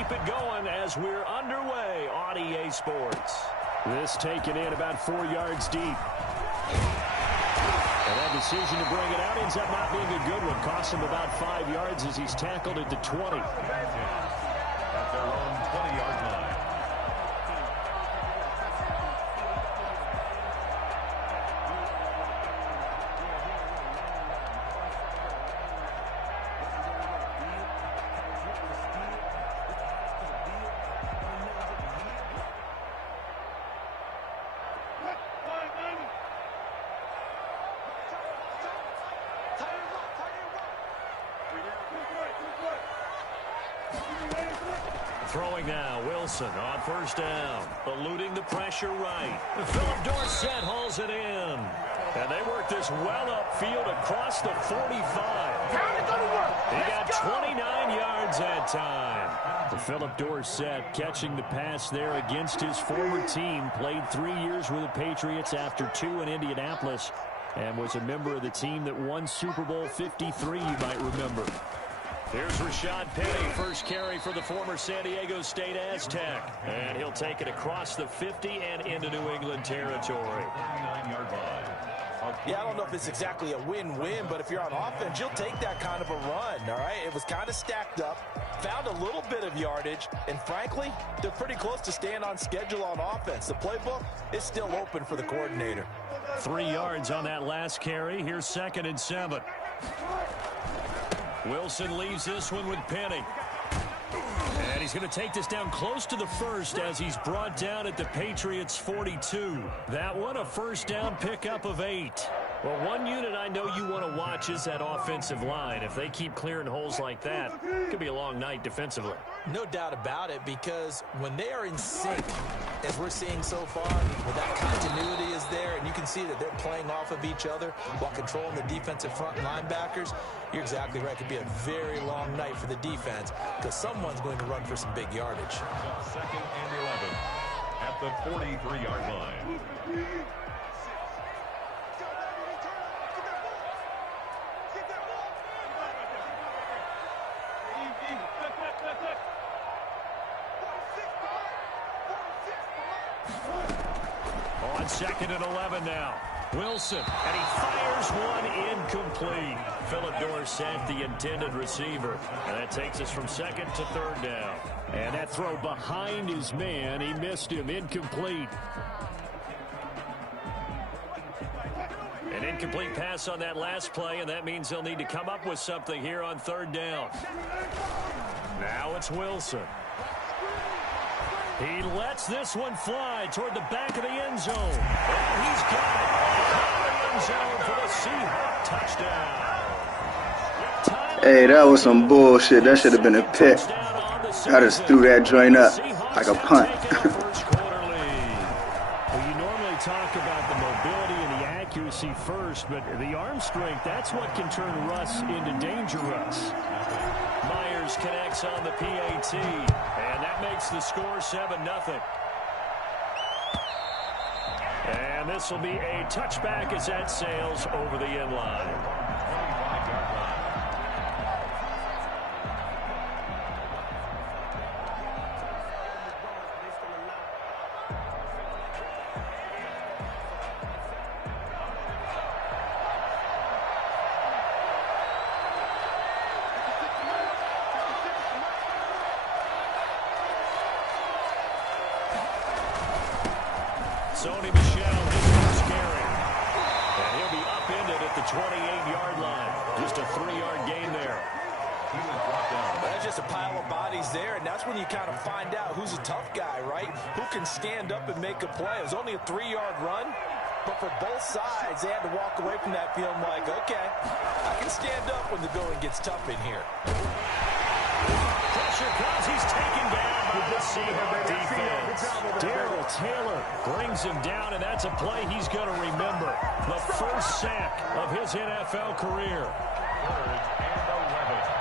keep it going as we're underway on EA Sports. This taken in about 4 yards deep. And that decision to bring it out ends up not being a good one. Cost him about 5 yards as he's tackled at the 20. At their own 20-yard line. Throwing now, Wilson on first down. Eluding the pressure right. Philip Dorsett hauls it in. And they work this well upfield across the 45. He got 29 yards that time. Philip Dorsett catching the pass there against his former team. Played 3 years with the Patriots after 2 in Indianapolis. And was a member of the team that won Super Bowl 53, you might remember. Here's Rashad Penny, first carry for the former San Diego State Aztec. And he'll take it across the 50 and into New England territory. 39-yard line. Yeah, I don't know if it's exactly a win-win, but if you're on offense, you'll take that kind of a run, all right? It was kind of stacked up, found a little bit of yardage, and frankly, they're pretty close to staying on schedule on offense. The playbook is still open for the coordinator. 3 yards on that last carry. Here's 2nd and 7. Wilson leaves this one with Penny. And he's going to take this down close to the first as he's brought down at the Patriots' 42. That one a first down pickup of 8. Well, one unit I know you want to watch is that offensive line. If they keep clearing holes like that, it could be a long night defensively. No doubt about it, because when they are in sync, as we're seeing so far, where that continuity is there, and you can see that they're playing off of each other while controlling the defensive front linebackers, you're exactly right. It could be a very long night for the defense because someone's going to run for some big yardage. 2nd and 11 at the 43-yard line. On 2nd and 11 now. Wilson, and he fires one incomplete. Philip Dorsett, the intended receiver. And that takes us from 2nd to 3rd down. And that throw behind his man, he missed him, incomplete. An incomplete pass on that last play, and that means they'll need to come up with something here on 3rd down. Now it's Wilson. He lets this one fly toward the back of the end zone. And he's got it. The end zone for the Seahawks touchdown. Hey, that was some bullshit. That should have been a pick. I just threw that joint up like a punt. Well, you normally talk about the mobility and the accuracy first, but the arm strength, that's what can turn Russ into Danger Russ. Myers connects on the PAT, and that makes the score 7-0. And this will be a touchback as that sails over the end line. Sony Michel, his first carry. And he'll be upended at the 28-yard line. Just a 3-yard gain there. That's just a pile of bodies there, and that's when you kind of find out who's a tough guy, right? Who can stand up and make a play. It was only a 3-yard run, but for both sides, they had to walk away from that feeling like, okay, I can stand up when the going gets tough in here. Pressure comes. He's taken down by the Seahawks defense. Darrell Taylor brings him down, and that's a play he's going to remember. The first sack of his NFL career. 3rd and 11.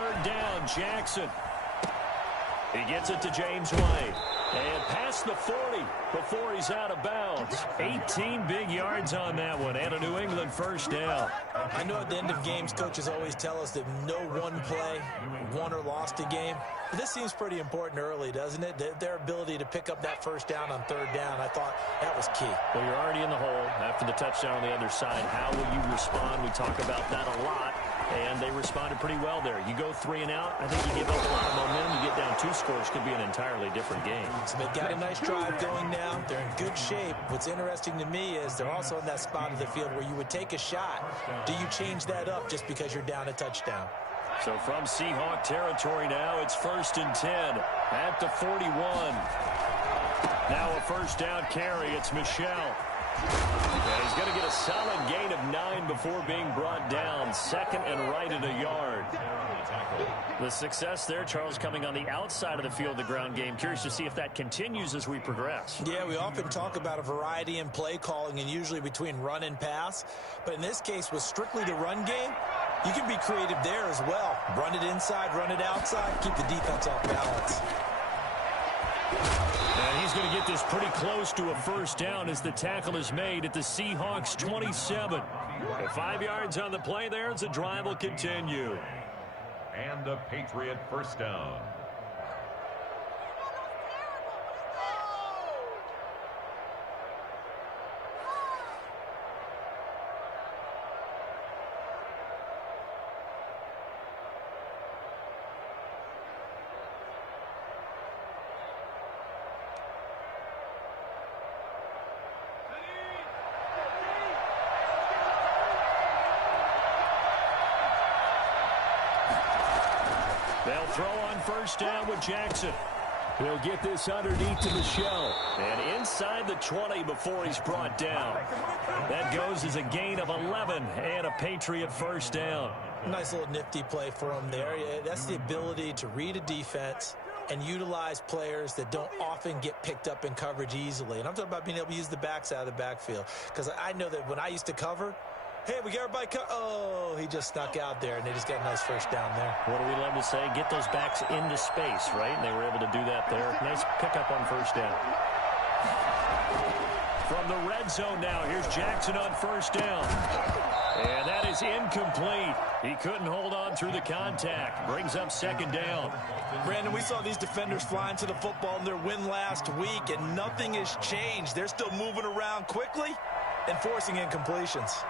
third down, Jackson. He gets it to James White. And past the 40 before he's out of bounds. 18 big yards on that one and a New England first down. I know at the end of games, coaches always tell us that no one play won or lost a game. But this seems pretty important early, doesn't it? Their ability to pick up that first down on third down, I thought that was key. Well, you're already in the hole after the touchdown on the other side. How will you respond? We talk about that a lot. And they responded pretty well there. You go 3 and out, I think you give up a lot of momentum. You get down 2 scores, could be an entirely different game. So they've got a nice drive going now. They're in good shape. What's interesting to me is they're also in that spot of the field where you would take a shot. Do you change that up just because you're down a touchdown? So from Seahawk territory now, it's 1st and 10 at the 41. Now a first down carry. It's Michel. And he's going to get a solid gain of 9 before being brought down. 2nd and right at a yard. The success there, Charles, coming on the outside of the field, the ground game. Curious to see if that continues as we progress. Yeah, we often talk about a variety in play calling and usually between run and pass. But in this case, with strictly the run game, you can be creative there as well. Run it inside, run it outside, keep the defense off balance. And he's going to get this pretty close to a first down as the tackle is made at the Seahawks 27. 5 yards on the play there as the drive will continue. And a Patriot first down. They'll throw on first down with Jackson. He'll get this underneath to Michel. And inside the 20 before he's brought down. That goes as a gain of 11 and a Patriot first down. Nice little nifty play for him there. That's the ability to read a defense and utilize players that don't often get picked up in coverage easily. And I'm talking about being able to use the backs out of the backfield. Because I know that when I used to cover, hey, we got everybody oh, he just snuck out there, and they just got a nice first down there. What do we love to say? Get those backs into space, right? And they were able to do that there. Nice pickup on first down. From the red zone now, here's Jackson on first down. And that is incomplete. He couldn't hold on through the contact. Brings up second down. Brandon, we saw these defenders flying to the football in their win last week, and nothing has changed. They're still moving around quickly and forcing incompletions.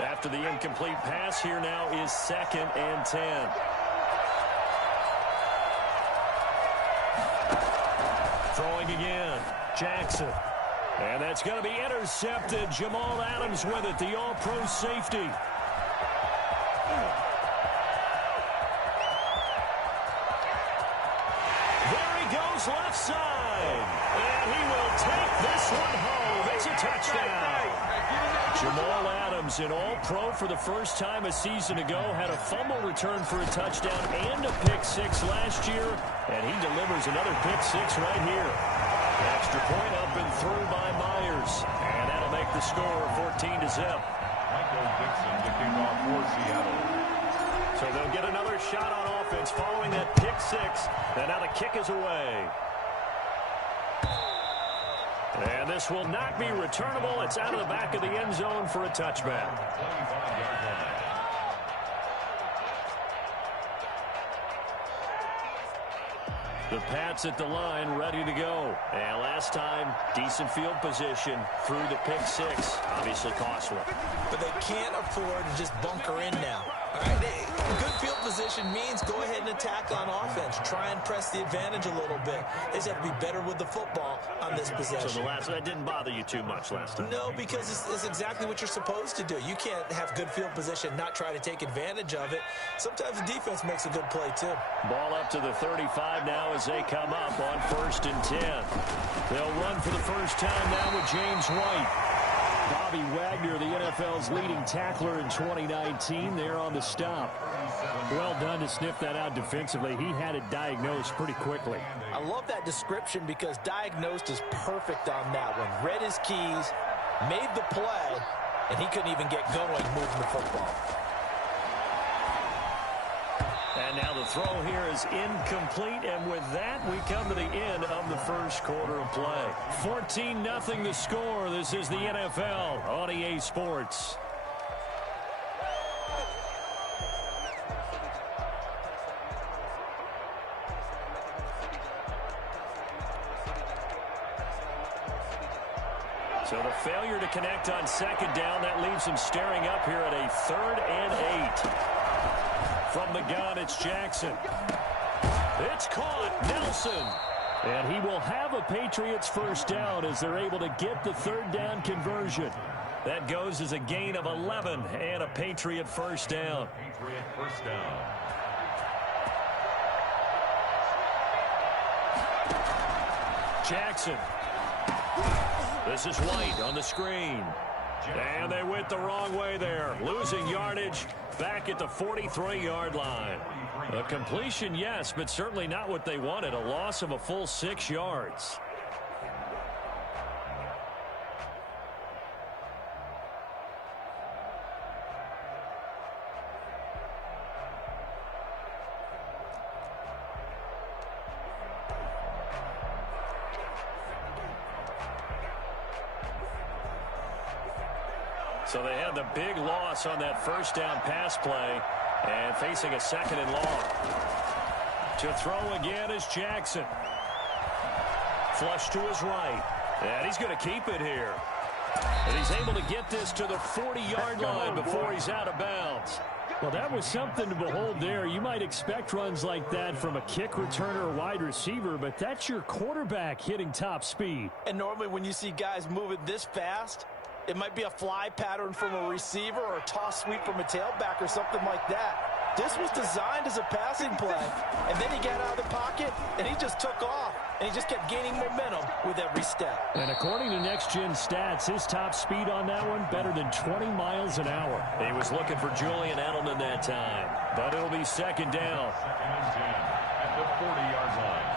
After the incomplete pass, here now is 2nd and 10. Throwing again, Jackson. And that's going to be intercepted. Jamal Adams with it, the all-pro safety. There he goes left side. And he will take this one home. It's a touchdown. Jamal Adams, an all-pro for the first time a season ago, had a fumble return for a touchdown and a pick-6 last year, and he delivers another pick-6 right here. Extra point up and through by Myers, and that'll make the score 14-0. Michael Dixon to kick off for Seattle. So they'll get another shot on offense following that pick-6, and now the kick is away. And this will not be returnable. It's out of the back of the end zone for a touchback. The Pats at the line, ready to go. And last time, decent field position through the pick-6. Obviously costly. But they can't afford to just bunker in now. All right, good field position means go ahead and attack on offense. Try and press the advantage a little bit. They just have to be better with the football on this possession. So that didn't bother you too much last time? No, because it's exactly what you're supposed to do. You can't have good field position, not try to take advantage of it. Sometimes the defense makes a good play, too. Ball up to the 35 now as they come up on 1st and 10. They'll run for the first time now with James White. Bobby Wagner, the NFL's leading tackler in 2019, there on the stop. Well done to sniff that out defensively. He had it diagnosed pretty quickly. I love that description because diagnosed is perfect on that one. Read his keys, made the play, and he couldn't even get going moving the football. And now the throw here is incomplete, and with that, we come to the end of the first quarter of play. 14-0 the score. This is the NFL on EA Sports. So the failure to connect on 2nd down, that leaves him staring up here at a 3rd and 8. From the gun, it's Jackson. It's caught. Nelson. And he will have a Patriots first down as they're able to get the 3rd down conversion. That goes as a gain of 11 and a Patriot first down. Patriot first down. Jackson. This is White on the screen. And they went the wrong way there. Losing yardage back at the 43-yard line. A completion, yes, but certainly not what they wanted. A loss of a full 6 yards. So they had the big loss on that first down pass play and facing a 2nd and long. To throw again is Jackson. Flush to his right. And he's going to keep it here. And he's able to get this to the 40-yard line before he's out of bounds. Well, that was something to behold there. You might expect runs like that from a kick returner or wide receiver, but that's your quarterback hitting top speed. And normally when you see guys moving this fast, it might be a fly pattern from a receiver or a toss sweep from a tailback or something like that. This was designed as a passing play, and then he got out of the pocket, and he just took off, and he just kept gaining momentum with every step. And according to Next Gen Stats, his top speed on that one, better than 20 miles an hour. He was looking for Julian Edelman that time, but it'll be 2nd down. 2nd and 10 at the 40-yard line.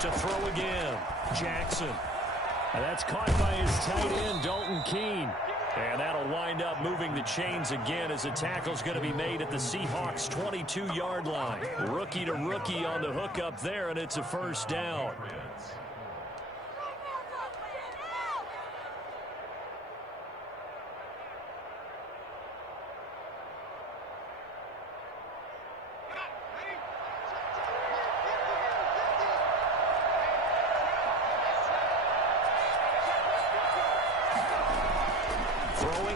To throw again, Jackson. And that's caught by his tight end, Dalton Keene. And that'll wind up moving the chains again as the tackle's going to be made at the Seahawks' 22-yard line. Rookie to rookie on the hook up there, and it's a first down.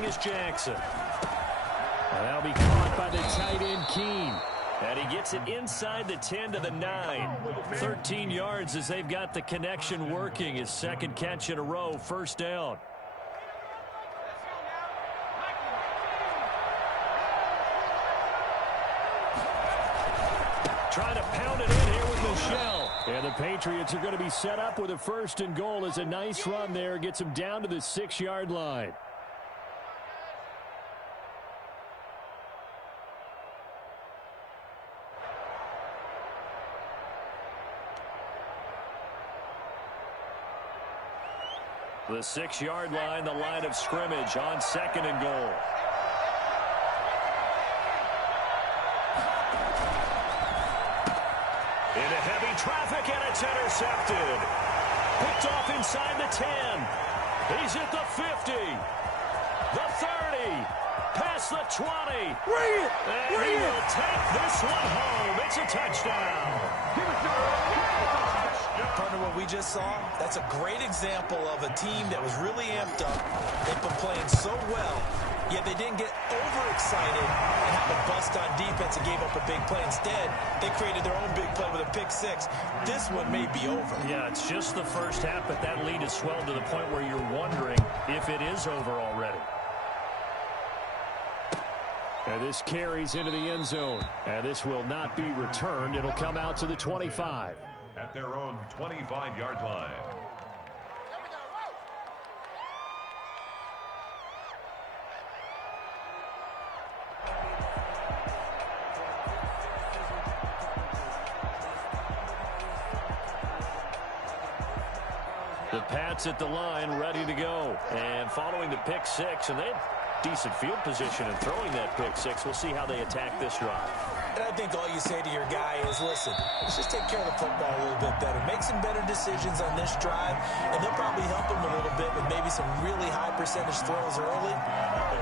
Is Jackson. And that'll be caught by the tight end, Keene. And he gets it inside the 10 to the 9. 13 yards as they've got the connection working. His 2nd catch in a row, first down. Trying to pound it in here with Michelle. And the Patriots are going to be set up with a 1st and goal as a nice run there. Gets them down to the 6-yard line. The 6-yard line, the line of scrimmage on 2nd and goal. Into heavy traffic, and it's intercepted. Picked off inside the 10. He's at the 50. The 30. Past the 20. And he will take this one home. It's a touchdown. we just saw, that's a great example of a team that was really amped up. They've been playing so well, yet they didn't get overexcited and have a bust on defense and gave up a big play. Instead, they created their own big play with a pick six. This one may be over. Yeah, it's just the first half, but that lead has swelled to the point where you're wondering if it is over already. And this carries into the end zone. And this will not be returned. It'll come out to the 25. At their own 25-yard line. The Pats at the line, ready to go. And following the pick six, and they had decent field position and throwing that pick six. We'll see how they attack this drive. And I think all you say to your guy is, listen, let's just take care of the football a little bit better. Make some better decisions on this drive, and they'll probably help him a little bit with maybe some really high percentage throws early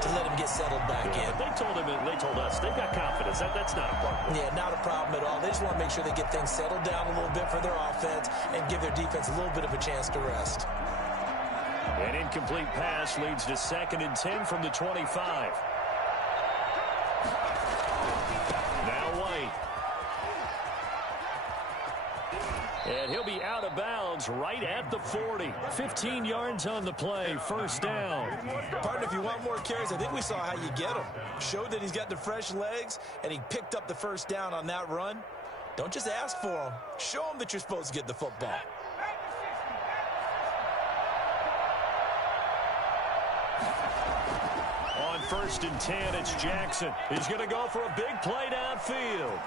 to let him get settled back in. They told him, they told us, they've got confidence. That's not a problem. Yeah, not a problem at all. They just want to make sure they get things settled down a little bit for their offense and give their defense a little bit of a chance to rest. An incomplete pass leads to 2nd and 10 from the 25. Now White. And he'll be out of bounds right at the 40. 15 yards on the play, first down. Partner, if you want more carries, I think we saw how you get him. Showed that he's got the fresh legs, and he picked up the first down on that run. Don't just ask for him. Show him that you're supposed to get the football. On 1st and 10, it's Jackson. He's going to go for a big play downfield.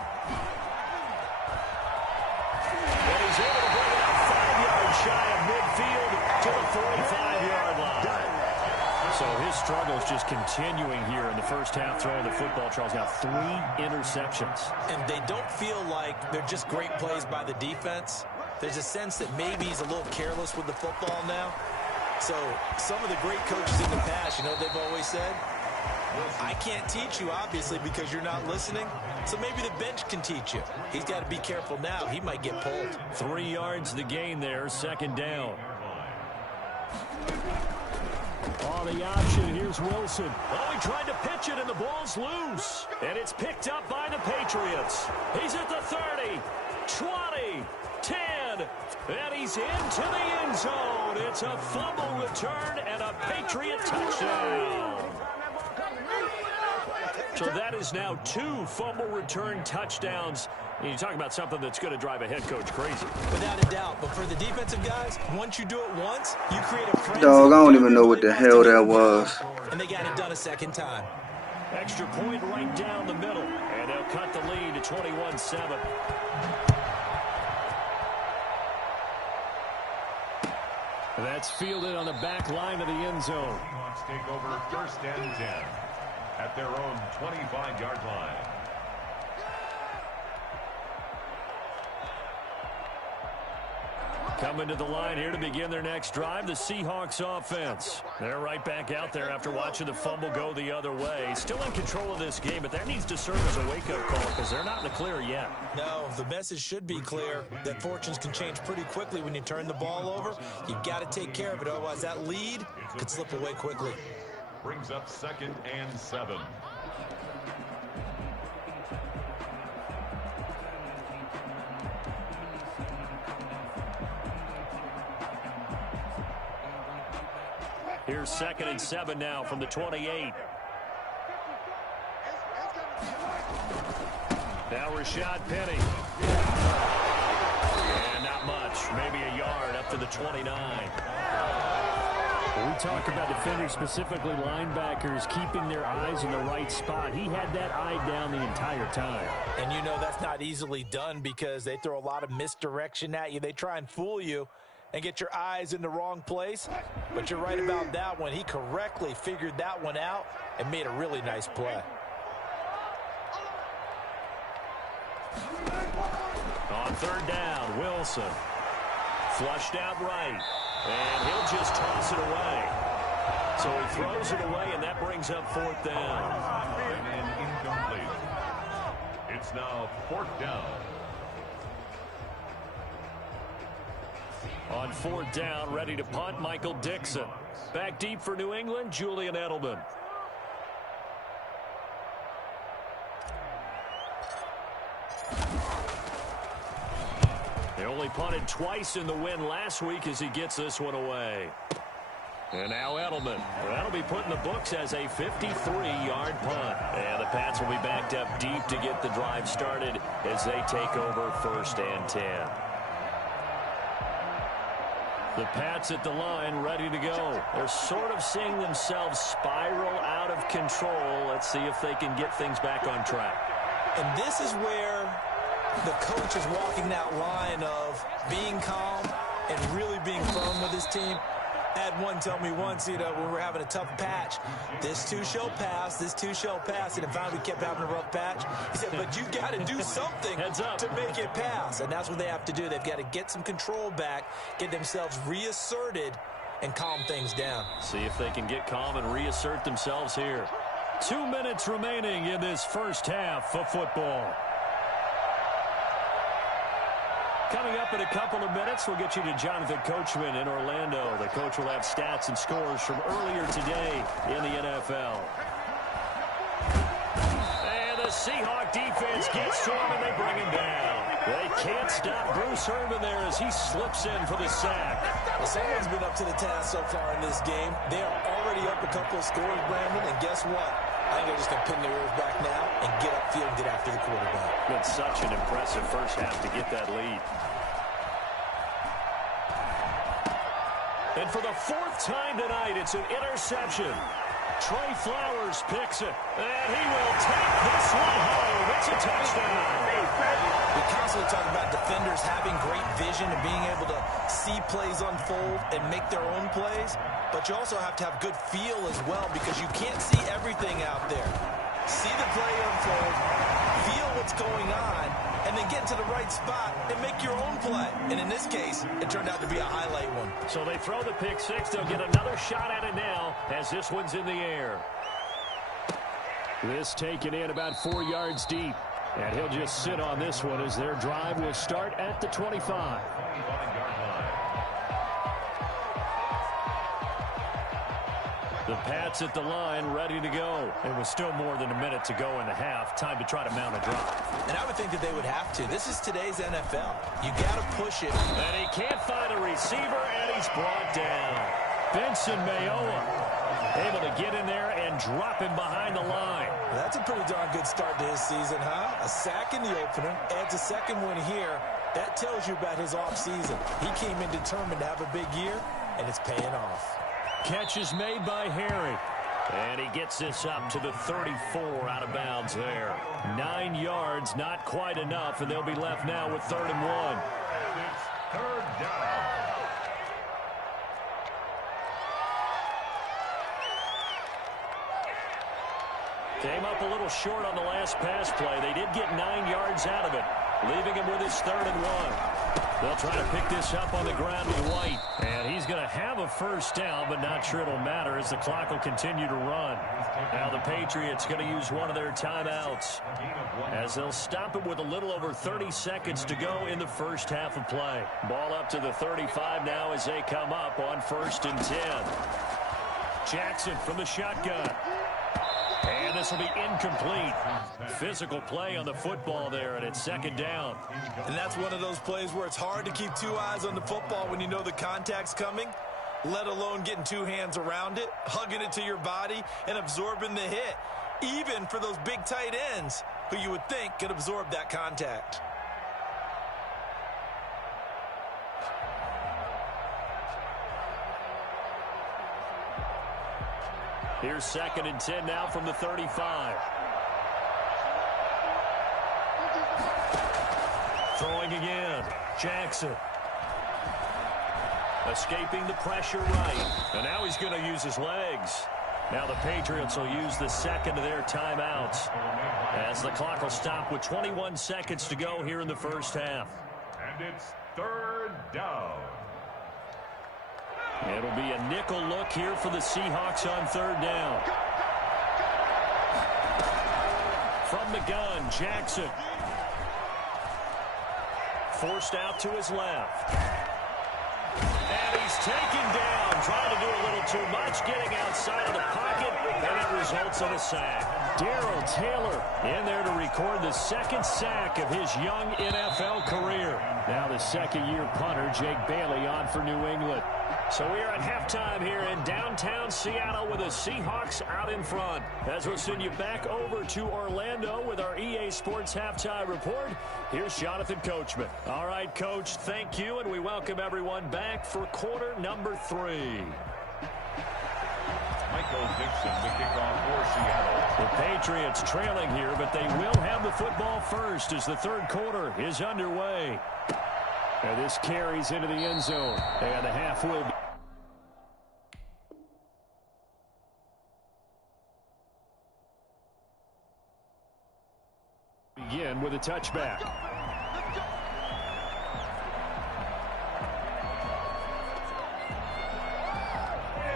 And he's able to bring it out 5 yards shy of midfield to the 45-yard line. So his struggles just continuing here in the first half throwing the football. Charles, now 3 interceptions. And they don't feel like they're just great plays by the defense. There's a sense that maybe he's a little careless with the football now. So some of the great coaches in the past, you know, they've always said, I can't teach you, obviously, because you're not listening. So maybe the bench can teach you. He's got to be careful now. He might get pulled. 3 yards the gain there, 2nd down. On the option, here's Wilson. Oh, he tried to pitch it, and the ball's loose. And it's picked up by the Patriots. He's at the 30, 20, 10, and he's into the end zone. It's a fumble return and a Patriot touchdown. So that is now 2 fumble return touchdowns. And you talk about something that's going to drive a head coach crazy. Without a doubt. But for the defensive guys, once you do it once, you create a frenzy. Dog, I don't even know what the hell that was. And they got it done a second time. Extra point right down the middle. And they'll cut the lead to 21-7. That's fielded on the back line of the end zone. Seahawks take over 1st and 10 at their own 25-yard line. Coming to the line here to begin their next drive, the Seahawks offense. They're right back out there after watching the fumble go the other way. Still in control of this game, but that needs to serve as a wake-up call because they're not in the clear yet. No, the message should be clear that fortunes can change pretty quickly when you turn the ball over. You've got to take care of it, otherwise that lead could slip away quickly. Brings up 2nd and 7. Here's 2nd and 7 now from the 28. Now Rashad Penny. And not much. Maybe a yard up to the 29. We talk about defenders, specifically linebackers, keeping their eyes in the right spot. He had that eye down the entire time. And you know that's not easily done because they throw a lot of misdirection at you. They try and fool you and get your eyes in the wrong place. But you're right about that one. He correctly figured that one out and made a really nice play. On 3rd down, Wilson. Flushed out right. And he'll just toss it away. So he throws it away, and that brings up 4th down. And incomplete. It's now 4th down. On 4th down, ready to punt, Michael Dixon. Back deep for New England, Julian Edelman. They only punted twice in the win last week as he gets this one away. And now Edelman. That'll be put in the books as a 53-yard punt. And the Pats will be backed up deep to get the drive started as they take over 1st and 10. The Pats at the line ready to go. They're sort of seeing themselves spiral out of control. Let's see if they can get things back on track. And this is where the coach is walking that line of being calm and really being firm with his team. I had one tell me once, when we're having a tough patch, this too shall pass, this too shall pass. And if finally we kept having a rough patch, he said, but you got to do something to make it pass. And that's what they have to do. They've got to get some control back, get themselves reasserted, and calm things down. See if they can get calm and reassert themselves here. 2 minutes remaining in this first half of football. Coming up in a couple of minutes, we'll get you to Jonathan Coachman in Orlando. The coach will have stats and scores from earlier today in the NFL. And the Seahawk defense gets to him, and they bring him down. They can't stop Bruce Herman there as he slips in for the sack. Well, someone's been up to the task so far in this game. They are already up a couple of scores, Brandon, and guess what? I think they're just going to pin their ears back now and get upfield and get after the quarterback. Been such an impressive first half to get that lead. And for the 4th time tonight, it's an interception. Trey Flowers picks it. And he will take this one home. It's a touchdown. We constantly talk about defenders having great vision and being able to see plays unfold and make their own plays. But you also have to have good feel as well because you can't see everything out there. See the play unfold, feel what's going on, and then get to the right spot and make your own play. And in this case, it turned out to be a highlight one. So they throw the pick six. They'll get another shot at it now as this one's in the air. This taken in about 4 yards deep. And he'll just sit on this one as their drive will start at the 25. The Pats at the line, ready to go. It was still more than a minute to go in the half. Time to try to mount a drive. And I would think that they would have to. This is today's NFL. You got to push it. And he can't find a receiver, and he's brought down. Benson Mayowa able to get in there and drop him behind the line. That's a pretty darn good start to his season, huh? A sack in the opener, adds a second one here. That tells you about his offseason. He came in determined to have a big year, and it's paying off. Catch is made by Harry. And he gets this up to the 34 out of bounds there. 9 yards, not quite enough, and they'll be left now with 3rd and 1. It's 3rd down. Came up a little short on the last pass play. They did get 9 yards out of it, leaving him with his 3rd and 1. They'll try to pick this up on the ground with White. And he's going to have a first down, but not sure it'll matter as the clock will continue to run. Now the Patriots going to use one of their timeouts as they'll stop it with a little over 30 seconds to go in the first half of play. Ball up to the 35 now as they come up on 1st and 10. Jackson from the shotgun. And this will be incomplete. Physical play on the football there, and it's 2nd down. And that's one of those plays where it's hard to keep 2 eyes on the football when you know the contact's coming, let alone getting 2 hands around it, hugging it to your body, and absorbing the hit, even for those big tight ends who you would think could absorb that contact. Here's 2nd and 10 now from the 35. Throwing again. Jackson. Escaping the pressure right. And now he's going to use his legs. Now the Patriots will use the 2nd of their timeouts as the clock will stop with 21 seconds to go here in the first half. And it's 3rd down. It'll be a nickel look here for the Seahawks on 3rd down. From the gun, Jackson. Forced out to his left. he's taken down, trying to do a little too much, getting outside of the pocket, and it results in a sack. Darrell Taylor in there to record the second sack of his young NFL career. Now the second-year punter, Jake Bailey, on for New England. So we are at halftime here in downtown Seattle with the Seahawks out in front. As we'll send you back over to Orlando with our EA Sports Halftime Report, here's Jonathan Coachman. All right, Coach, thank you, and we welcome everyone back for quarter number 3. Michael Dixon, the kickoff for Seattle. The Patriots trailing here, but they will have the football first as the third quarter is underway. And this carries into the end zone, and the half will begin with a touchback.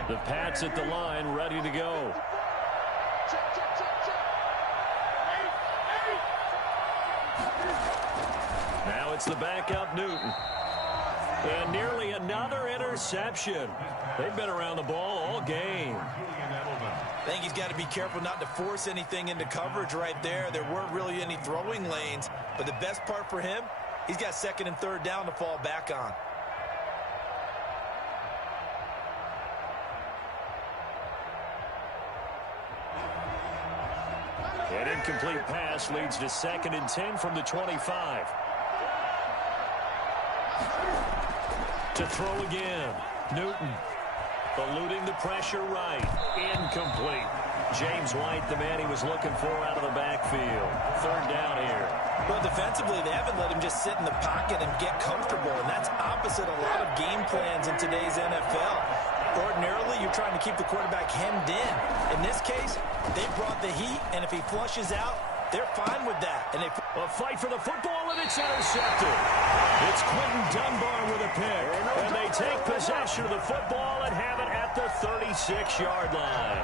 The Pats at the line, ready to go. Now it's the backup Newton. And nearly another interception. They've been around the ball all game. I think he's got to be careful not to force anything into coverage right there. There weren't really any throwing lanes. But the best part for him, he's got second and third down to fall back on. An incomplete pass leads to 2nd and 10 from the 25. To throw again. Newton eluding the pressure right. Incomplete. James White, the man he was looking for out of the backfield. Third down here. Well, defensively, they haven't let him just sit in the pocket and get comfortable, and that's opposite a lot of game plans in today's NFL. Ordinarily, you're trying to keep the quarterback hemmed in. In this case, they brought the heat, and if he flushes out, they're fine with that. And a fight for the football, and it's intercepted. It's Quentin Dunbar with a pick. And they take possession of the football and have it at the 36-yard line.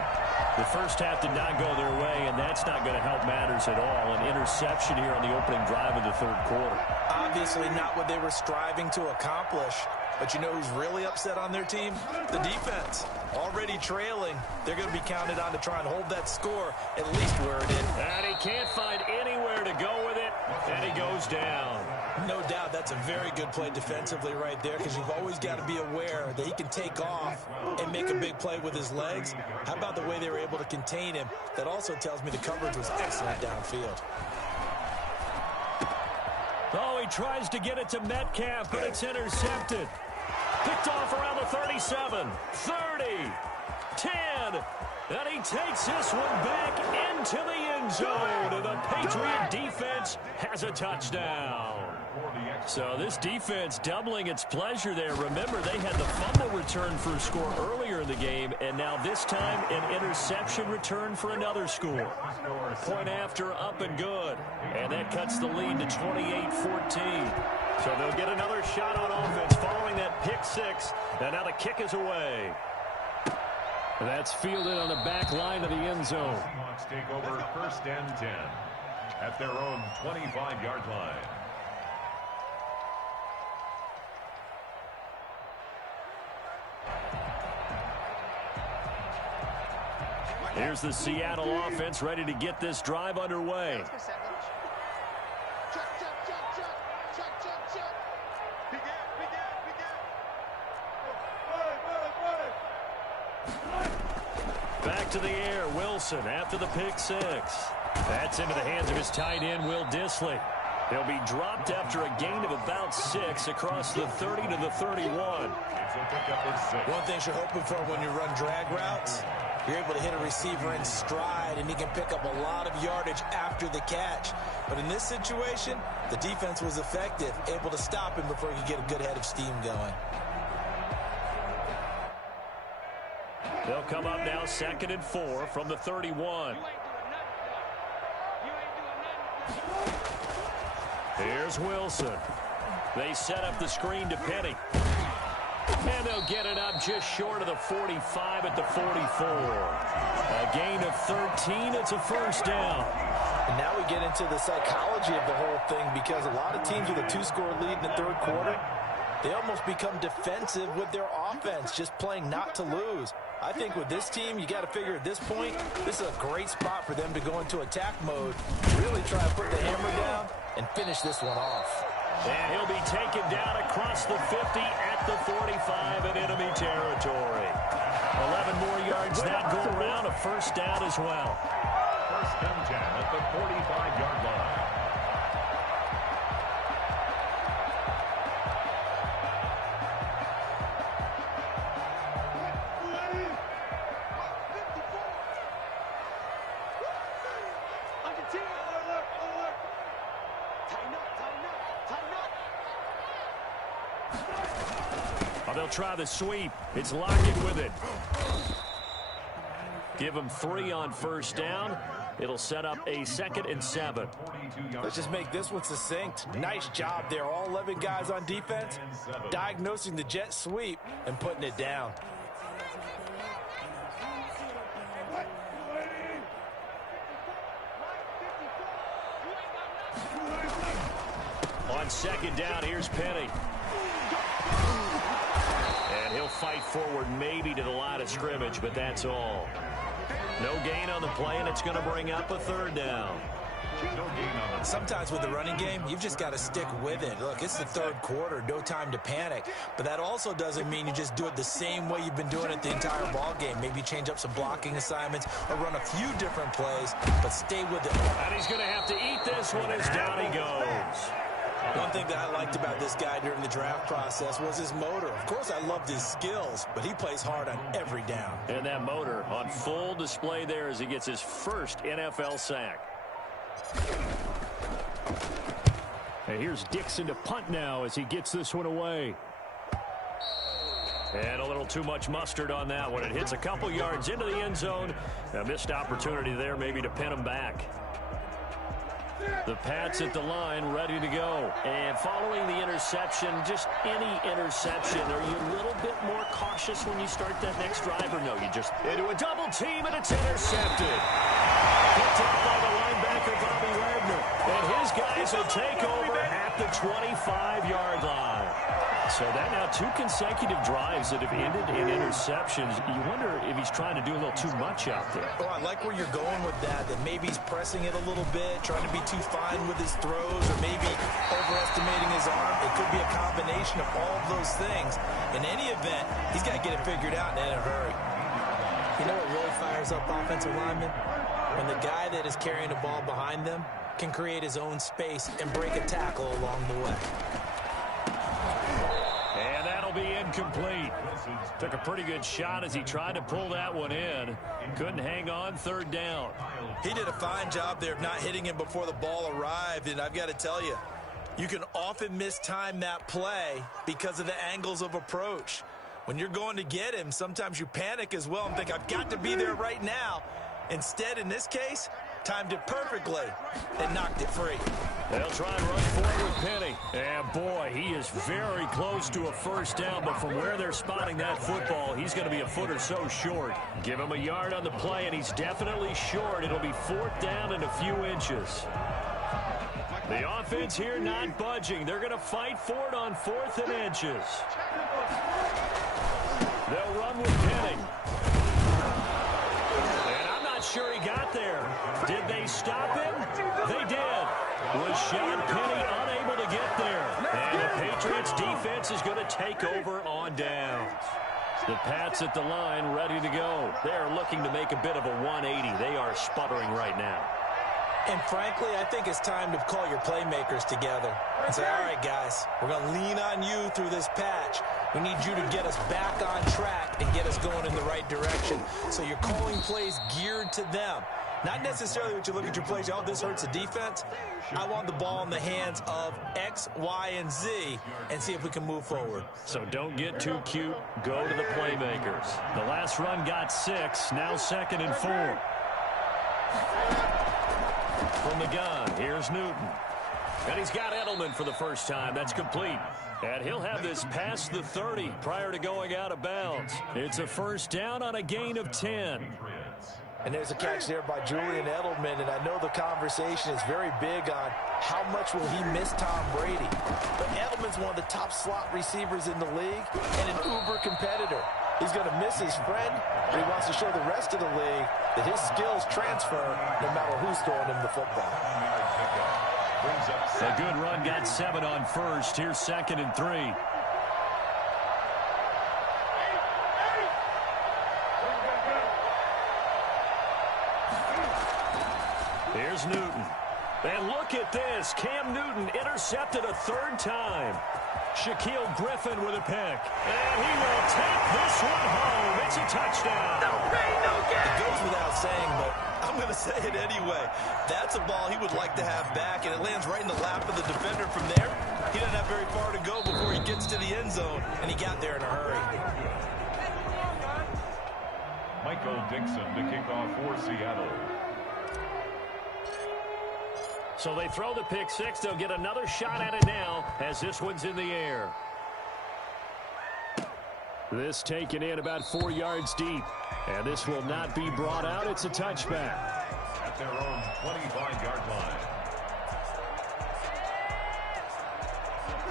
The first half did not go their way, and that's not going to help matters at all. An interception here on the opening drive of the third quarter. Obviously not what they were striving to accomplish. But you know who's really upset on their team? The defense. Already trailing. They're going to be counted on to try and hold that score at least where it is. And he can't find anywhere to go with it, and he goes down. No doubt that's a very good play defensively right there, because you've always got to be aware that he can take off and make a big play with his legs. How about the way they were able to contain him? That also tells me the coverage was excellent downfield. Oh, he tries to get it to Metcalf, but it's intercepted. Picked off around the 37, 30, 10, and he takes this one back into the end zone, and the Patriot defense has a touchdown. So this defense doubling its pleasure there. Remember, they had the fumble return for a score earlier in the game, and now this time an interception return for another score. Point after, up and good. And that cuts the lead to 28-14. So they'll get another shot on offense following that pick six. And now the kick is away. That's fielded on the back line of the end zone. Seahawks take over 1st and 10 at their own 25-yard line. Here's the Seattle offense ready to get this drive underway. Back to the air, Wilson after the pick six. That's into the hands of his tight end, Will Dissly. He'll be dropped after a gain of about 6 across the 30 to the 31. One thing you're hoping for when you run drag routes, you're able to hit a receiver in stride, and he can pick up a lot of yardage after the catch. But in this situation, the defense was effective, able to stop him before he could get a good head of steam going. They'll come up now 2nd and 4 from the 31. Here's Wilson. They set up the screen to Penny. And they'll get it up just short of the 45 at the 44. A gain of 13. It's a first down. And now we get into the psychology of the whole thing, because a lot of teams with a 2-score lead in the third quarter, they almost become defensive with their offense, just playing not to lose. I think with this team, you got to figure at this point, this is a great spot for them to go into attack mode, really try to put the hammer down and finish this one off. And he'll be taken down across the 50 at the 45 in enemy territory. 11 more yards that go around, a first down as well. First and 10 at the 45-yard line. They'll try the sweep. It's Lockett with it. Give him 3 on first down. It'll set up a 2nd and 7. Let's just make this one succinct. Nice job there. All 11 guys on defense, diagnosing the jet sweep and putting it down. On 2nd down, here's Penny. And he'll fight forward maybe to the line of scrimmage, but that's all. No gain on the play, and it's going to bring up a 3rd down. Sometimes with the running game, you've just got to stick with it. Look, it's the 3rd quarter, no time to panic. But that also doesn't mean you just do it the same way you've been doing it the entire ball game. Maybe change up some blocking assignments or run a few different plays, but stay with it. And he's going to have to eat this one as down he goes. One thing that I liked about this guy during the draft process was his motor. Of course, I loved his skills, but he plays hard on every down. And that motor on full display there as he gets his first NFL sack. And here's Dixon to punt now as he gets this one away. And a little too much mustard on that one. It hits a couple yards into the end zone. A missed opportunity there maybe to pin him back. The Pats at the line, ready to go. And following the interception, just any interception, are you a little bit more cautious when you start that next drive, or no, you just into a double team and it's intercepted. Picked up by the linebacker, Bobby Wagner. And his guys will take over at the 25-yard line. So that now 2 consecutive drives that have ended in interceptions. You wonder if he's trying to do a little too much out there. Oh, I like where you're going with that maybe he's pressing it a little bit, trying to be too fine with his throws, or maybe overestimating his arm. It could be a combination of all of those things. In any event, he's got to get it figured out and in a hurry. You know what really fires up offensive linemen? When the guy that is carrying the ball behind them can create his own space and break a tackle along the way. And that'll be incomplete. Took a pretty good shot as he tried to pull that one in. Couldn't hang on, 3rd down. He did a fine job there of not hitting him before the ball arrived, and I've got to tell you, you can often mistime that play because of the angles of approach. When you're going to get him, sometimes you panic as well and think, I've got to be there right now. Instead, in this case, timed it perfectly and knocked it free. They'll try and run forward with Penny. And boy, he is very close to a first down, but from where they're spotting that football, he's going to be a foot or so short. Give him a yard on the play, and he's definitely short. It'll be 4th down and a few inches. The offense here not budging. They're going to fight for it on 4th and inches. They'll run with Penny. And I'm not sure he got there. Did they stop him? They did. Rashad Penny unable to get there. And the Patriots defense is going to take over on downs. The Pats at the line ready to go. They are looking to make a bit of a 180. They are sputtering right now. And frankly, I think it's time to call your playmakers together and say, all right, guys, we're going to lean on you through this patch. We need you to get us back on track and get us going in the right direction. So you're calling plays geared to them. Not necessarily what you look at your plays, oh, this hurts the defense. I want the ball in the hands of X, Y, and Z and see if we can move forward. So don't get too cute. Go to the playmakers. The last run got 6. Now 2nd and 4. From the gun, here's Newton. And he's got Edelman for the first time. That's complete. And he'll have this past the 30 prior to going out of bounds. It's a first down on a gain of 10. And there's a catch there by Julian Edelman, and I know the conversation is very big on how much will he miss Tom Brady. But Edelman's one of the top slot receivers in the league and an uber competitor. He's going to miss his friend, but he wants to show the rest of the league that his skills transfer no matter who's throwing him the football. A good run got 7 on first. Here's 2nd and 3. Here's Newton. And look at this. Cam Newton intercepted a 3rd time. Shaquille Griffin with a pick. And he will take this one home. It's a touchdown. No pain, no gain. It goes without saying, but I'm going to say it anyway. That's a ball he would like to have back, and it lands right in the lap of the defender from there. He doesn't have very far to go before he gets to the end zone, and he got there in a hurry. Michael Dixon to kick off for Seattle. So they throw the pick six. They'll get another shot at it now as this one's in the air. This taken in about 4 yards deep. And this will not be brought out. It's a touchback. At their own 25-yard line.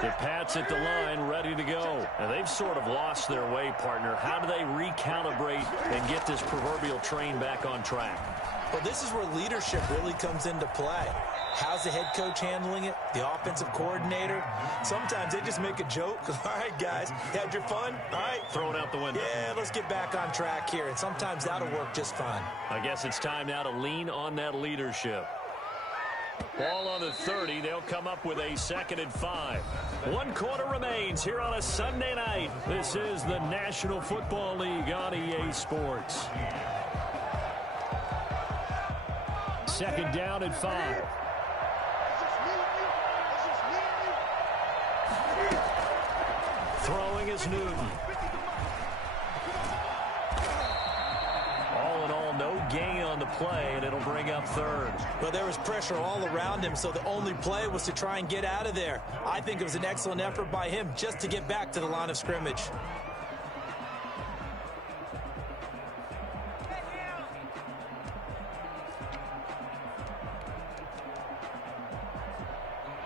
The Pats at the line, ready to go. And they've sort of lost their way, partner. How do they recalibrate and get this proverbial train back on track? Well, this is where leadership really comes into play. How's the head coach handling it? The offensive coordinator? Sometimes they just make a joke. All right, guys, you had your fun? All right. Throw it out the window. Yeah, let's get back on track here. And sometimes that'll work just fine. I guess it's time now to lean on that leadership. Ball on the 30. They'll come up with a 2nd and 5. 1 quarter remains here on a Sunday night. This is the National Football League on EA Sports. 2nd down and 5. Throwing is Newton. All in all, no gain on the play, and it'll bring up 3rd. Well, there was pressure all around him, so the only play was to try and get out of there. I think it was an excellent effort by him just to get back to the line of scrimmage.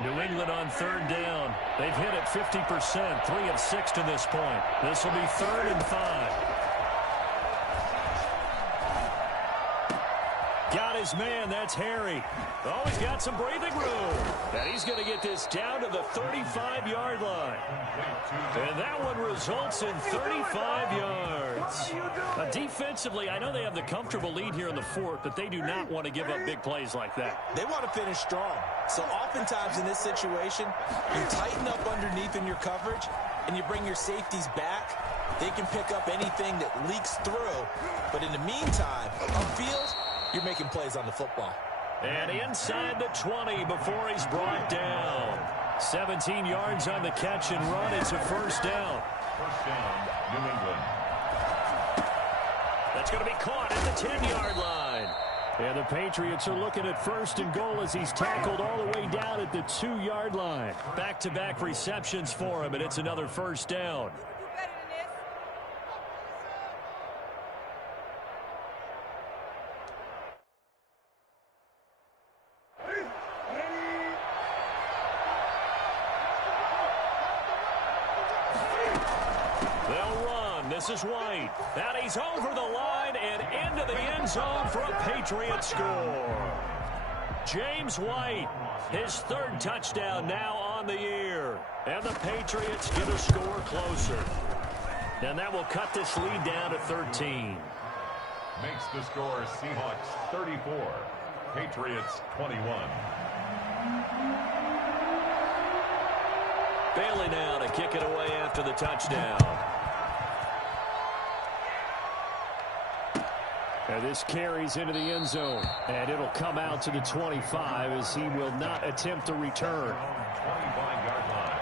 New England on 3rd down. They've hit it 50%, 3 of 6 to this point. This will be 3rd and 5. Got his man, that's Harry. Oh, he's got some breathing room. And he's going to get this down to the 35-yard line. And that one results in 35 yards. Defensively, I know they have the comfortable lead here in the 4th, but they do not want to give up big plays like that. They want to finish strong. So oftentimes in this situation, you tighten up underneath in your coverage, and you bring your safeties back. They can pick up anything that leaks through. But in the meantime, upfield, you're making plays on the football. And inside the 20 before he's brought down. 17 yards on the catch and run. It's a 1st down. 1st down, New England. That's going to be caught at the 10-yard line. And the Patriots are looking at 1st and goal as he's tackled all the way down at the 2-yard line. Back-to-back receptions for him, and it's another 1st down. This is White. And he's over the line and into the end zone for a Patriot score. James White, his 3rd touchdown now on the year. And the Patriots get a score closer. And that will cut this lead down to 13. Makes the score Seahawks 34, Patriots 21. Bailey now to kick it away after the touchdown. And this carries into the end zone. And it'll come out to the 25 as he will not attempt to return. 25-yard line.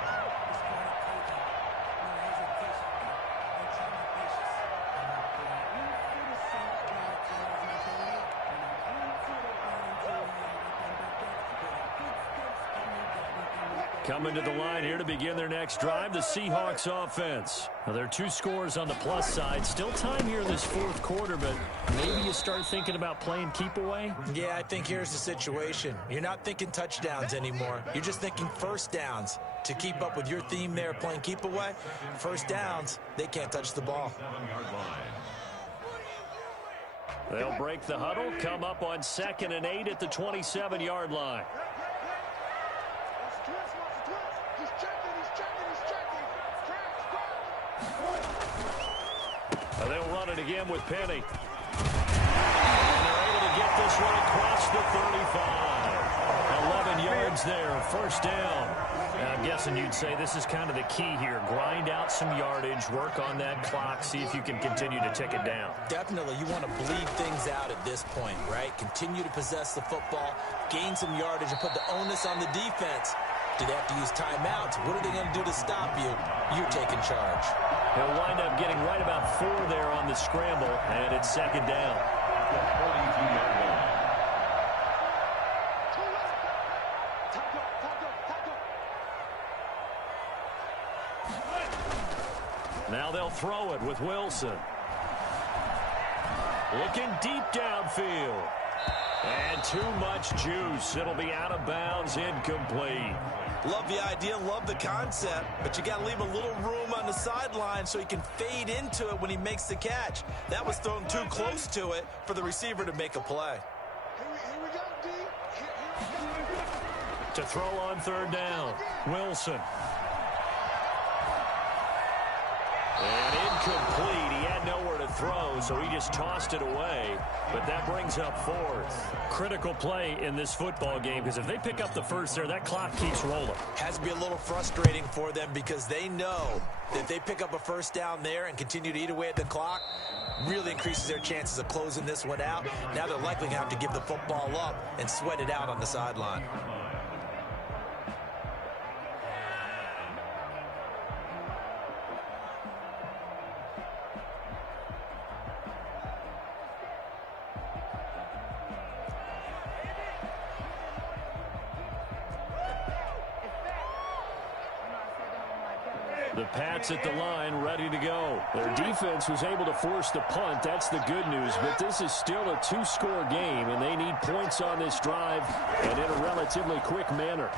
Coming to the line here to begin their next drive, the Seahawks offense. Now, there are 2 scores on the plus side. Still time here in this fourth quarter, but maybe you start thinking about playing keep away? Yeah, I think here's the situation. You're not thinking touchdowns anymore. You're just thinking first downs. To keep up with your theme there, playing keep away, first downs, they can't touch the ball. They'll break the huddle, come up on 2nd and 8 at the 27-yard line. They'll run it again with Penny. And they're able to get this one across the 35. 11 yards there, first down. I'm guessing you'd say this is kind of the key here. Grind out some yardage, work on that clock, see if you can continue to tick it down. Definitely, you want to bleed things out at this point, right? Continue to possess the football, gain some yardage, and put the onus on the defense. Do they have to use timeouts? What are they going to do to stop you? You're taking charge. He'll wind up getting right about 4 there on the scramble, and it's 2nd down. Now they'll throw it with Wilson. Looking deep downfield. And too much juice. It'll be out of bounds, incomplete. Love the idea, love the concept, but you got to leave a little room on the sideline so he can fade into it when he makes the catch. That was thrown too close to it for the receiver to make a play. Here we go, D. To throw on 3rd down, Wilson. And incomplete. He had nowhere to throw, so he just tossed it away. But that brings up 4th. Critical play in this football game, because if they pick up the first there, that clock keeps rolling. Has to be a little frustrating for them because they know that if they pick up a first down there and continue to eat away at the clock, really increases their chances of closing this one out. Now they're likely going to have to give the football up and sweat it out on the sideline. The Pats at the line, ready to go. Their defense was able to force the punt. That's the good news. But this is still a 2-score game, and they need points on this drive and in a relatively quick manner.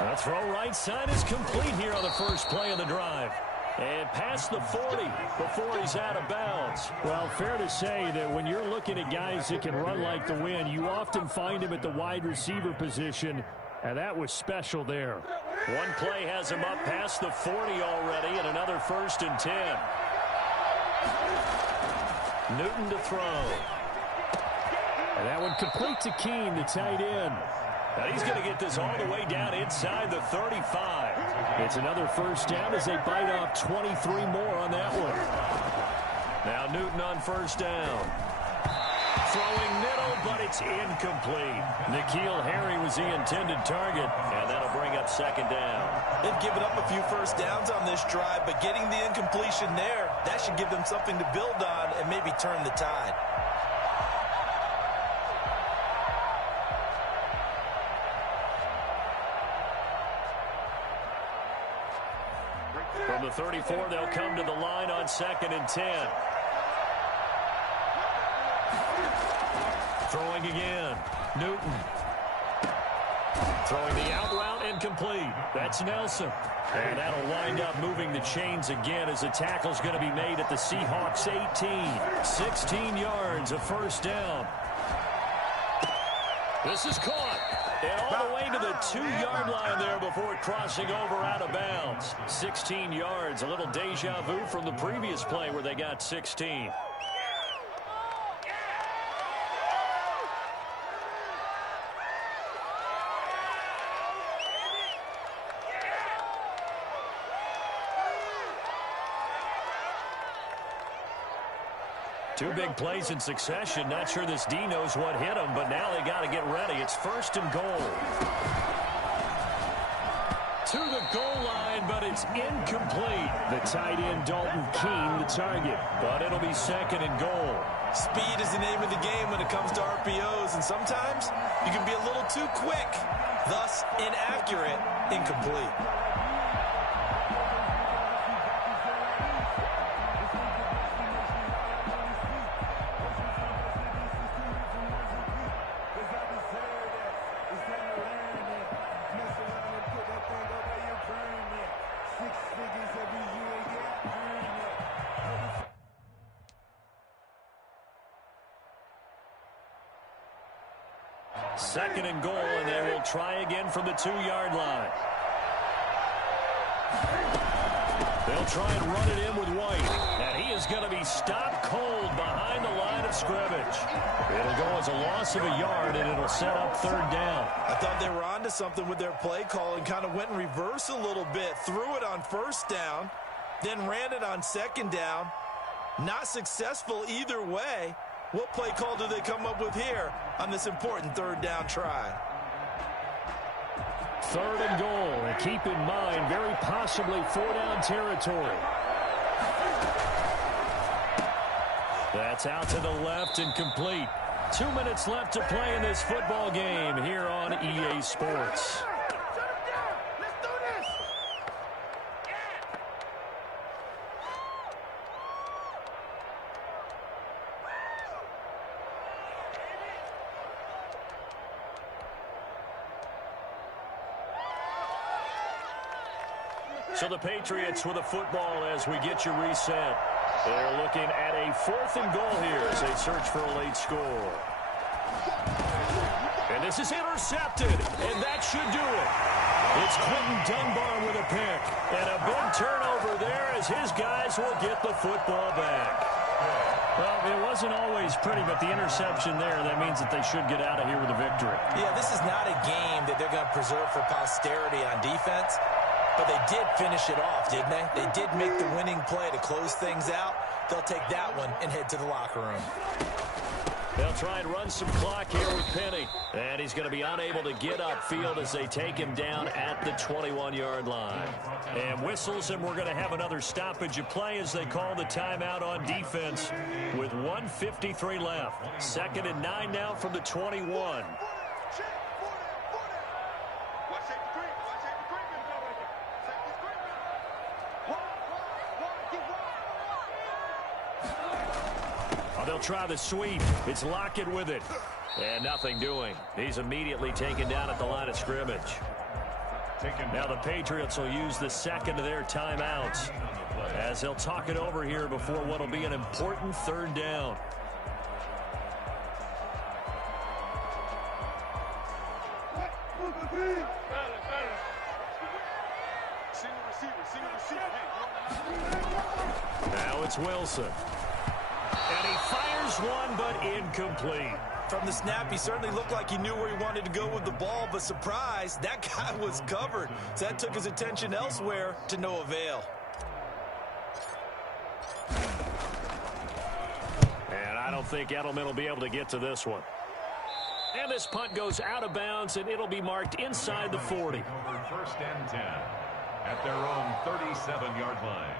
The throw right side is complete here on the first play of the drive. And past the 40 before he's out of bounds. Well, fair to say that when you're looking at guys that can run like the wind, you often find him at the wide receiver position. And that was special there. One play has him up past the 40 already, and another 1st and 10. Newton to throw. And that one complete to Keene, the tight end. And he's going to get this all the way down inside the 35. It's another first down as they bite off 23 more on that one. Now Newton on 1st down. Throwing middle, but it's incomplete. N'Keal Harry was the intended target, and that'll bring up 2nd down. They've given up a few first downs on this drive, but getting the incompletion there, that should give them something to build on and maybe turn the tide. From the 34, they'll come to the line on 2nd and 10. Throwing again. Newton. Throwing the out route incomplete. That's Nelson. And that'll wind up moving the chains again as the tackle's going to be made at the Seahawks 18. 16 yards, a first down. This is caught. And all the way to the 2-yard line there before crossing over out of bounds. 16 yards, a little deja vu from the previous play where they got 16. Two big plays in succession. Not sure this D knows what hit him, but now they got to get ready. It's 1st and goal. To the goal line, but it's incomplete. The tight end, Dalton Keene, the target. But it'll be 2nd and goal. Speed is the name of the game when it comes to RPOs, and sometimes you can be a little too quick, thus inaccurate, incomplete. Second and goal, and they will try again from the 2-yard line. They'll try and run it in with White, and he is going to be stopped cold behind the line of scrimmage. It'll go as a loss of a yard, and it'll set up third down. I thought they were onto something with their play call and kind of went in reverse a little bit, threw it on first down, then ran it on second down. Not successful either way. What play call do they come up with here on this important third down try? Third and goal, and keep in mind, very possibly 4-down territory. That's out to the left and complete. 2 minutes left to play in this football game here on EA Sports. So the Patriots with a football as we get you reset. They're looking at a 4th and goal here as they search for a late score. And this is intercepted, and that should do it. It's Quentin Dunbar with a pick, and a big turnover there as his guys will get the football back. Well, it wasn't always pretty, but the interception there, that means that they should get out of here with a victory. Yeah, this is not a game that they're going to preserve for posterity on defense. But they did finish it off, didn't they? They did make the winning play to close things out. They'll take that one and head to the locker room. They'll try and run some clock here with Penny. And he's going to be unable to get upfield as they take him down at the 21-yard line. And whistles, and we're going to have another stoppage of play as they call the timeout on defense with 1:53 left. 2nd and 9 now from the 21. They'll try the sweep. It's Lockett with it. And nothing doing. He's immediately taken down at the line of scrimmage. Now the Patriots will use the second of their timeouts as they'll talk it over here before what will be an important third down. Now it's Wilson. And he fires one, but incomplete. From the snap, he certainly looked like he knew where he wanted to go with the ball, but surprise, that guy was covered. So that took his attention elsewhere to no avail. And I don't think Edelman will be able to get to this one. And this punt goes out of bounds, and it'll be marked inside the 40. 1st and 10 at their own 37-yard line.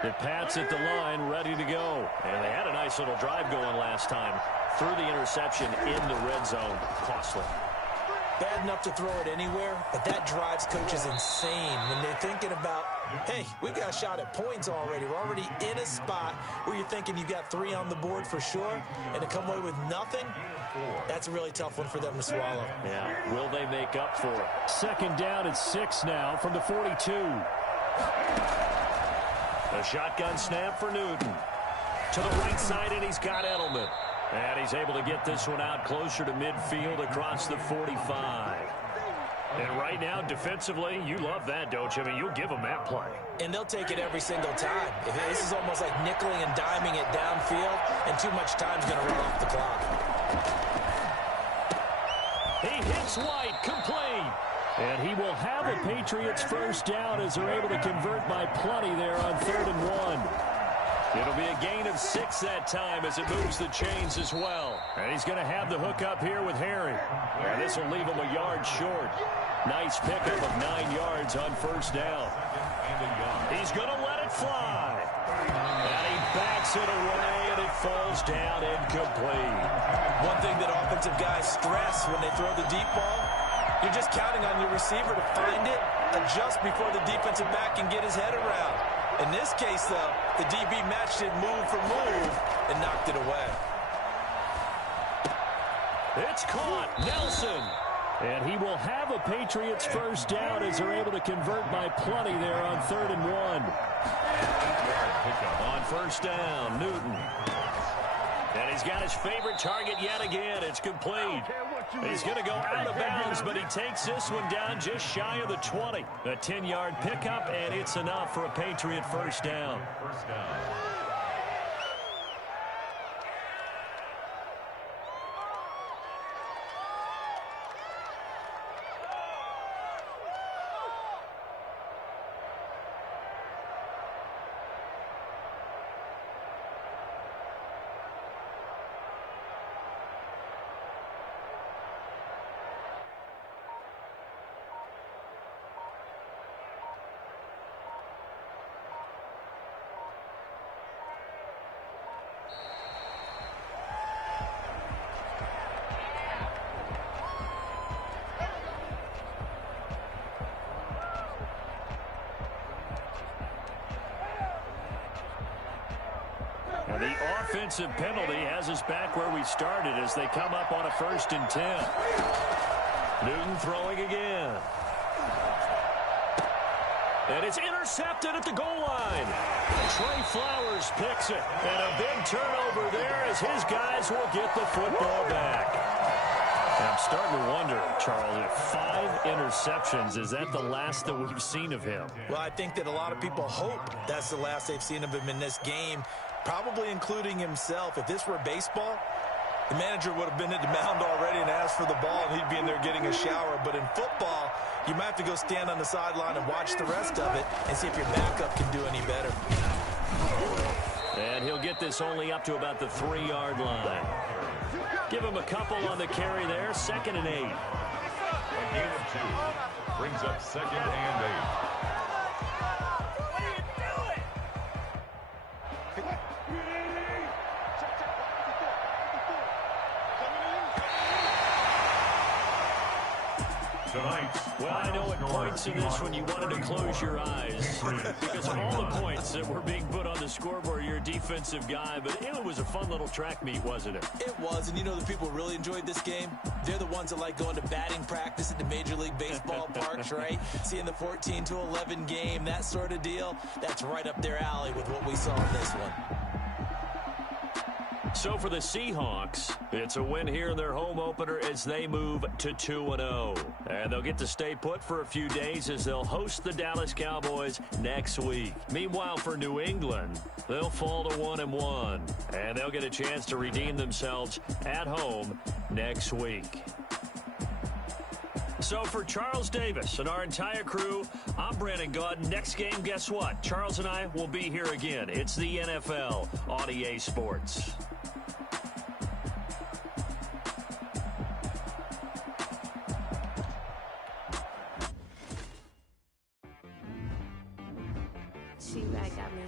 The Pats at the line, ready to go. And they had a nice little drive going last time. Threw the interception in the red zone. Costly. Bad enough to throw it anywhere, but that drives coaches insane when they're thinking about, hey, we've got a shot at points already. We're already in a spot where you're thinking you've got 3 on the board for sure, and to come away with nothing, that's a really tough one for them to swallow. Yeah, will they make up for it? 2nd down at 6 now from the 42. A shotgun snap for Newton. To the right side, and he's got Edelman. And he's able to get this one out closer to midfield across the 45. And right now, defensively, you love that, don't you? I mean, you'll give them that play. And they'll take it every single time. This is almost like nickeling and diming it downfield, and too much time's going to run off the clock. He hits White, complete. And he will have a Patriots first down as they're able to convert by plenty there on 3rd and 1. It'll be a gain of 6 that time as it moves the chains as well. And he's going to have the hook up here with Harry. And this will leave him a yard short. Nice pickup of 9 yards on first down. He's going to let it fly. And he backs it away, and it falls down incomplete. One thing that offensive guys stress when they throw the deep ball, you're just counting on your receiver to find it, adjust before the defensive back can get his head around. In this case, though, the DB matched it move for move and knocked it away. It's caught. Nelson. And he will have a Patriots first down as they're able to convert by plenty there on 3rd and 1. On first down, Newton. And he's got his favorite target yet again. It's complete. He's going to go out of bounds, but he takes this one down just shy of the 20. A 10-yard pickup, and it's enough for a Patriot first down. And the offensive penalty has us back where we started as they come up on a 1st and 10. Newton throwing again. And it's intercepted at the goal line. Trey Flowers picks it. And a big turnover there as his guys will get the football back. And I'm starting to wonder, Charles, if 5 interceptions, is that the last that we've seen of him? Well, I think that a lot of people hope that's the last they've seen of him in this game, probably including himself. If this were baseball, the manager would have been at the mound already and asked for the ball, and he'd be in there getting a shower. But in football, you might have to go stand on the sideline and watch the rest of it and see if your backup can do any better. And he'll get this only up to about the 3-yard line. Give him a couple on the carry there. 2nd and 8. A gain of 2 brings up 2nd and 8. Well, I know at points in this when you wanted to close your eyes because all the points that were being put on the scoreboard, you're a defensive guy, but it was a fun little track meet, wasn't it? It was, and you know the people really enjoyed this game? They're the ones that like going to batting practice at the Major League Baseball parks, right? Seeing the 14-11 game, that sort of deal, that's right up their alley with what we saw in this one. So for the Seahawks, it's a win here in their home opener as they move to 2-0. And they'll get to stay put for a few days as they'll host the Dallas Cowboys next week. Meanwhile, for New England, they'll fall to 1-1. And they'll get a chance to redeem themselves at home next week. So for Charles Davis and our entire crew, I'm Brandon Gaudin. Next game, guess what? Charles and I will be here again. It's the NFL on EA Sports. She like got me.